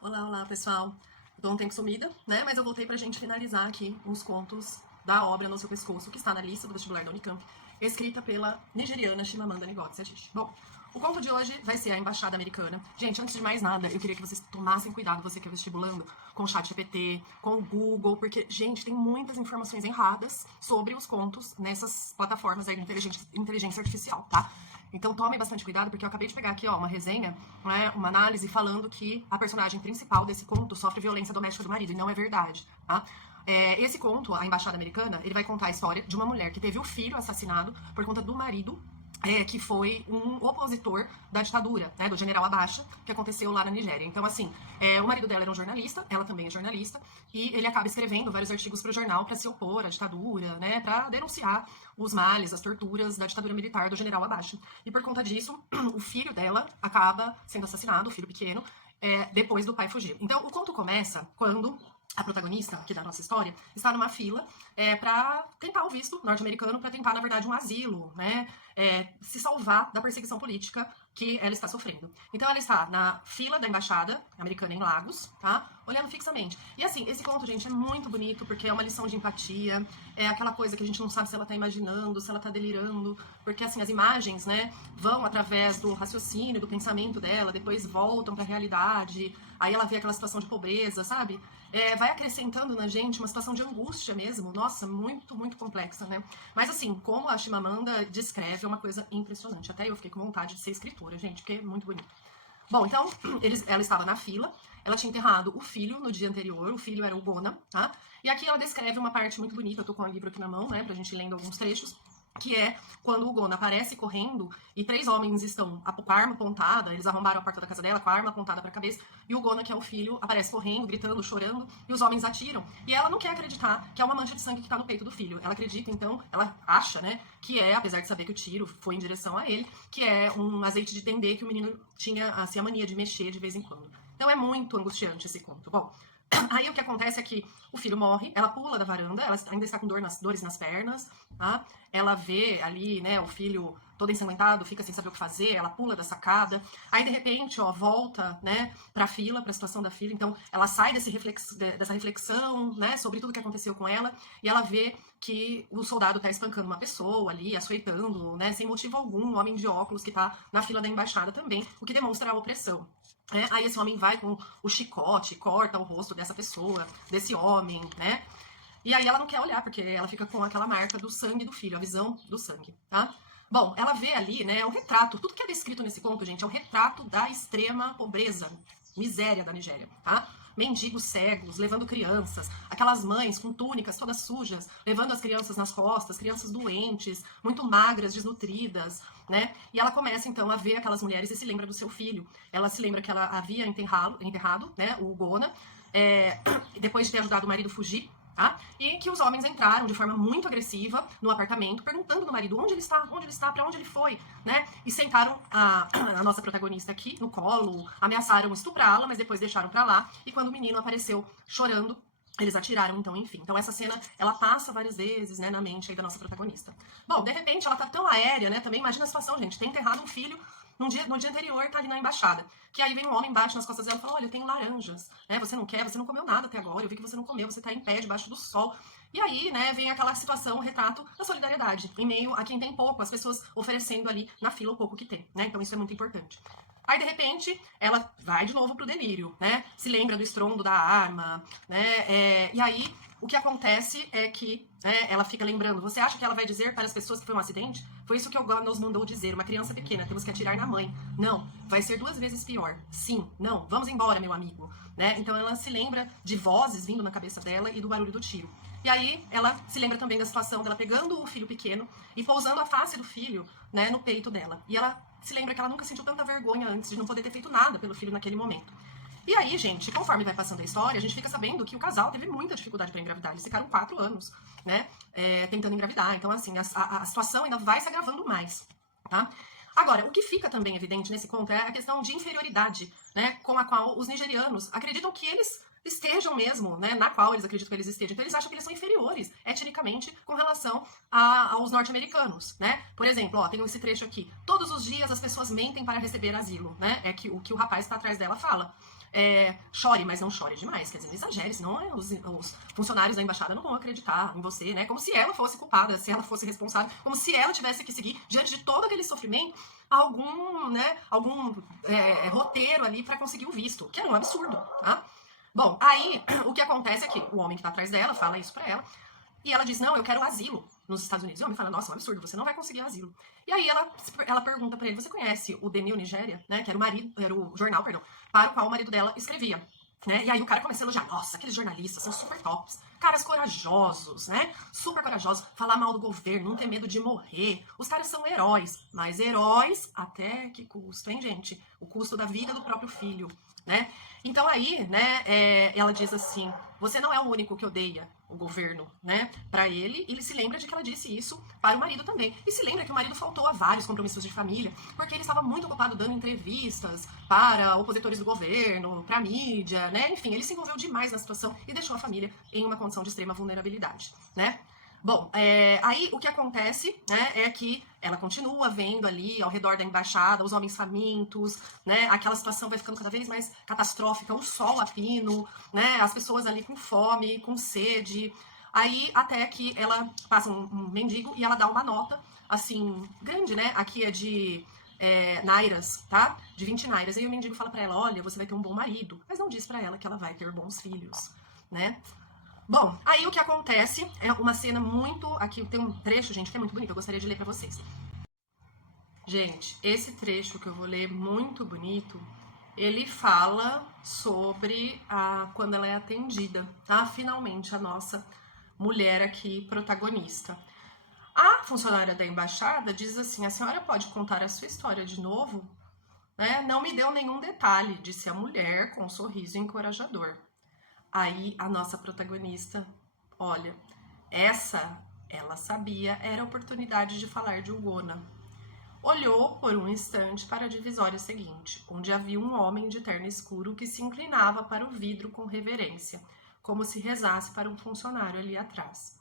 Olá, pessoal. Eu tô um tempo sumida, né? Mas eu voltei pra gente finalizar aqui os contos da obra No Seu Pescoço, que está na lista do vestibular da Unicamp, escrita pela nigeriana Chimamanda Ngozi Adichie. Bom, o conto de hoje vai ser a Embaixada Americana. Gente, antes de mais nada, eu queria que vocês tomassem cuidado, você que é vestibulando, com o ChatGPT, com o Google, porque, gente, tem muitas informações erradas sobre os contos nessas plataformas aí de inteligência artificial, tá? Então tomem bastante cuidado, porque eu acabei de pegar aqui, ó, uma resenha, né, uma análise falando que a personagem principal desse conto sofre violência doméstica do marido, e não é verdade, tá? Esse conto, A Embaixada Americana, ele vai contar a história de uma mulher que teve o filho assassinado por conta do marido, que foi um opositor da ditadura, né, do general Abacha, que aconteceu lá na Nigéria. Então, assim, o marido dela era um jornalista, ela também é jornalista, e ele acaba escrevendo vários artigos para o jornal para se opor à ditadura, né, para denunciar os males, as torturas da ditadura militar do general Abacha. E por conta disso, o filho dela acaba sendo assassinado, o filho pequeno, depois do pai fugir. Então, o conto começa quando a protagonista aqui da nossa história está numa fila para tentar o visto norte-americano, para tentar, na verdade, um asilo, né? Se salvar da perseguição política que ela está sofrendo. Então ela está na fila da embaixada americana em Lagos, tá? Olhando fixamente. E assim, esse conto, gente, é muito bonito, porque é uma lição de empatia, é aquela coisa que a gente não sabe se ela está imaginando, se ela está delirando, porque assim, as imagens, né, vão através do raciocínio, do pensamento dela, depois voltam para a realidade, aí ela vê aquela situação de pobreza, sabe? Vai acrescentando na gente uma situação de angústia mesmo, nossa, muito, muito complexa, né? Mas assim, como a Chimamanda descreve, é uma coisa impressionante. Até eu fiquei com vontade de ser escritora, gente, porque é muito bonito. Bom, então, ela estava na fila, ela tinha enterrado o filho no dia anterior, o filho era o Gona, tá? E aqui ela descreve uma parte muito bonita, eu tô com o livro aqui na mão, né, pra gente ir lendo alguns trechos, que é quando o Gona aparece correndo e 3 homens estão com a arma apontada, eles arrombaram a porta da casa dela com a arma apontada pra cabeça, e o Gona, que é o filho, aparece correndo, gritando, chorando, e os homens atiram, e ela não quer acreditar que é uma mancha de sangue que tá no peito do filho. Ela acredita, então, ela acha, né, que apesar de saber que o tiro foi em direção a ele, que é um azeite de dendê que o menino tinha, assim, a mania de mexer de vez em quando. Então é muito angustiante esse conto. Bom, aí o que acontece é que o filho morre, ela pula da varanda, ela ainda está com dores nas pernas, tá? Ela vê ali, né, o filho todo ensanguentado, fica sem saber o que fazer, ela pula da sacada, aí de repente, ó, volta, né, pra fila, pra situação da fila, então ela sai dessa reflexão, né, sobre tudo que aconteceu com ela, e ela vê que o soldado tá espancando uma pessoa ali, açoitando, né, sem motivo algum, um homem de óculos que tá na fila da embaixada também, o que demonstra a opressão. Aí esse homem vai com o chicote, corta o rosto dessa pessoa, desse homem, né? E aí ela não quer olhar, porque ela fica com aquela marca do sangue do filho, a visão do sangue, tá? Bom, ela vê ali, né, o retrato, tudo que é descrito nesse conto, gente, é o retrato da extrema pobreza, miséria da Nigéria, tá? Mendigos cegos, levando crianças, aquelas mães com túnicas todas sujas, levando as crianças nas costas, crianças doentes, muito magras, desnutridas, né? E ela começa então a ver aquelas mulheres e se lembra do seu filho. Ela se lembra que ela havia enterrado, né, o Gona, depois de ter ajudado o marido a fugir, tá? E que os homens entraram de forma muito agressiva no apartamento, perguntando do marido onde ele está, para onde ele foi, né? E sentaram a nossa protagonista aqui no colo, ameaçaram estuprá-la, mas depois deixaram pra lá. E quando o menino apareceu chorando, eles atiraram, então, enfim. Então essa cena, ela passa várias vezes, né, na mente aí da nossa protagonista. Bom, de repente ela tá tão aérea, né, também imagina a situação, gente, tem enterrado um filho no dia anterior, tá ali na embaixada. Que aí vem um homem, bate nas costas dela e fala, olha, eu tenho laranjas, né, você não quer, você não comeu nada até agora, eu vi que você não comeu, você tá em pé, debaixo do sol. E aí, né, vem aquela situação, o retrato da solidariedade, em meio a quem tem pouco, as pessoas oferecendo ali na fila o pouco que tem, né, então isso é muito importante. Aí, de repente, ela vai de novo pro delírio, né? Se lembra do estrondo da arma, né? E aí, o que acontece é que ela fica lembrando. Você acha que ela vai dizer para as pessoas que foi um acidente? Foi isso que o God nos mandou dizer. Uma criança pequena, temos que atirar na mãe. Não, vai ser 2 vezes pior. Sim, não, vamos embora, meu amigo. Né? Então, ela se lembra de vozes vindo na cabeça dela e do barulho do tiro. E aí, ela se lembra também da situação dela pegando o filho pequeno e pousando a face do filho, né, no peito dela. E ela se lembra que ela nunca sentiu tanta vergonha antes de não poder ter feito nada pelo filho naquele momento. E aí, gente, conforme vai passando a história, a gente fica sabendo que o casal teve muita dificuldade para engravidar. Eles ficaram 4 anos, né, tentando engravidar. Então, assim, a situação ainda vai se agravando mais, tá? Agora, o que fica também evidente nesse conto é a questão de inferioridade, né, com a qual os nigerianos acreditam que eles estejam mesmo, né, na qual eles acreditam que eles estejam. Então eles acham que eles são inferiores, etnicamente, com relação aos norte-americanos, né? Por exemplo, ó, tem esse trecho aqui. Todos os dias as pessoas mentem para receber asilo, né? É que o rapaz que está atrás dela fala. chore, mas não chore demais, quer dizer, não exagere, senão os funcionários da embaixada não vão acreditar em você, né? Como se ela fosse culpada, se ela fosse responsável, como se ela tivesse que seguir, diante de todo aquele sofrimento, algum roteiro ali para conseguir o visto, que é um absurdo, tá? Bom, aí o que acontece é que o homem que tá atrás dela fala isso pra ela, e ela diz, não, eu quero asilo nos Estados Unidos. E o homem fala, nossa, é um absurdo, você não vai conseguir asilo. E aí ela pergunta pra ele, você conhece o The New Nigeria, né, que era o jornal, perdão, para o qual o marido dela escrevia. Né? E aí o cara começa a elogiar, nossa, aqueles jornalistas são super tops, caras corajosos, né? Super corajosos, falar mal do governo, não ter medo de morrer. Os caras são heróis, mas heróis até que custo, hein, gente? O custo da vida do próprio filho, né? Então aí, né, ela diz assim, você não é o único que odeia o governo, né, para ele, e ele se lembra de que ela disse isso para o marido também. E se lembra que o marido faltou a vários compromissos de família, porque ele estava muito ocupado dando entrevistas para opositores do governo, para a mídia, né, enfim, ele se envolveu demais na situação e deixou a família em uma condição de extrema vulnerabilidade, né. Bom, aí o que acontece, né, é que ela continua vendo ali ao redor da embaixada os homens famintos, né, aquela situação vai ficando cada vez mais catastrófica, o sol a pino, né, as pessoas ali com fome, com sede, aí até que ela passa um mendigo e ela dá uma nota, assim, grande, né, aqui é de nairas, tá, de 20 nairas, aí o mendigo fala pra ela, olha, você vai ter um bom marido, mas não diz pra ela que ela vai ter bons filhos, né. Bom, aí o que acontece é uma cena muito... Aqui tem um trecho, gente, que é muito bonito, eu gostaria de ler pra vocês. Gente, esse trecho que eu vou ler, muito bonito, ele fala sobre quando ela é atendida, tá? Finalmente, a nossa mulher aqui, protagonista. A funcionária da embaixada diz assim, a senhora pode contar a sua história de novo? Né? Não me deu nenhum detalhe, disse a mulher com um sorriso encorajador. Aí a nossa protagonista, olha, ela sabia, era a oportunidade de falar de Ugona. Olhou por um instante para a divisória seguinte, onde havia um homem de terno escuro que se inclinava para o vidro com reverência, como se rezasse para um funcionário ali atrás.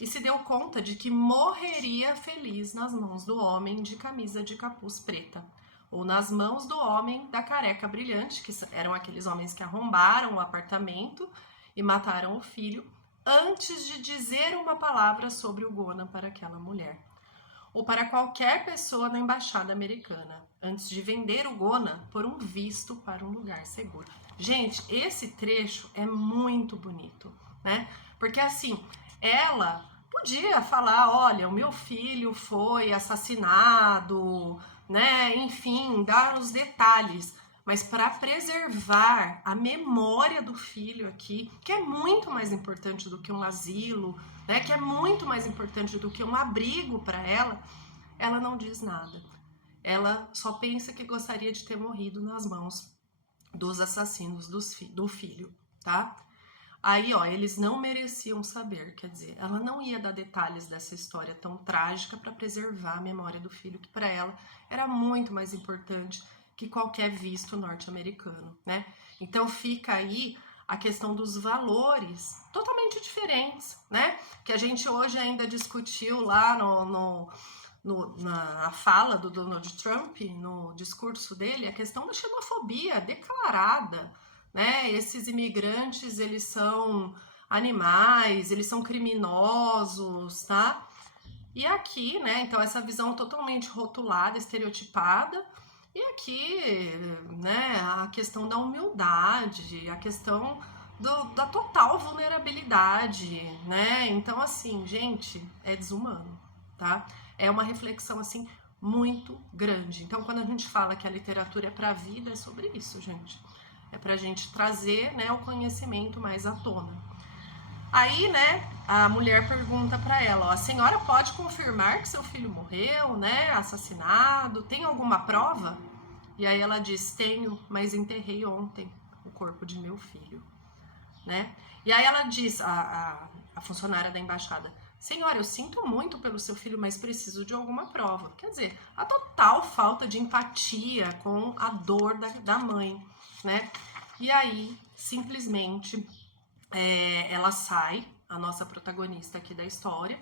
E se deu conta de que morreria feliz nas mãos do homem de camisa de capuz preta, ou nas mãos do homem da careca brilhante, que eram aqueles homens que arrombaram o apartamento e mataram o filho, antes de dizer uma palavra sobre o Ugona para aquela mulher. Ou para qualquer pessoa na embaixada americana, antes de vender o Ugona por um visto para um lugar seguro. Gente, esse trecho é muito bonito, né? Porque assim, ela podia falar, olha, o meu filho foi assassinado, né? Enfim, dar os detalhes, mas para preservar a memória do filho aqui, que é muito mais importante do que um asilo, né? Que é muito mais importante do que um abrigo para ela não diz nada. Ela só pensa que gostaria de ter morrido nas mãos dos assassinos do filho, tá? Aí, ó, eles não mereciam saber, quer dizer, ela não ia dar detalhes dessa história tão trágica para preservar a memória do filho, que para ela era muito mais importante que qualquer visto norte-americano, né? Então fica aí a questão dos valores totalmente diferentes, né? Que a gente hoje ainda discutiu lá na fala do Donald Trump, no discurso dele, a questão da xenofobia declarada, né? Esses imigrantes, eles são animais, eles são criminosos, tá? E aqui, né, então essa visão totalmente rotulada, estereotipada, e aqui, né, a questão da humildade, a questão da total vulnerabilidade, né? Então, assim, gente, é desumano, tá? É uma reflexão, assim, muito grande. Então, quando a gente fala que a literatura é para a vida, é sobre isso, gente. É pra gente trazer, né, o conhecimento mais à tona. Aí, né, a mulher pergunta pra ela, ó, a senhora pode confirmar que seu filho morreu, né, assassinado? Tem alguma prova? E aí ela diz, tenho, mas enterrei ontem o corpo de meu filho, né? E aí ela diz, a funcionária da embaixada, senhora, eu sinto muito pelo seu filho, mas preciso de alguma prova. Quer dizer, a total falta de empatia com a dor da mãe, né? E aí, simplesmente, ela sai, a nossa protagonista aqui da história,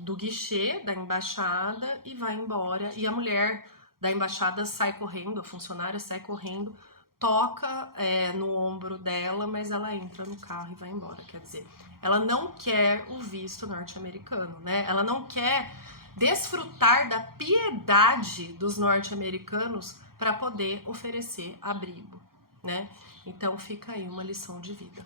do guichê da embaixada e vai embora. E a mulher da embaixada sai correndo, a funcionária sai correndo toca no ombro dela, mas ela entra no carro e vai embora. Quer dizer, ela não quer o visto norte-americano, né? Ela não quer desfrutar da piedade dos norte-americanos para poder oferecer abrigo, né? Então fica aí uma lição de vida.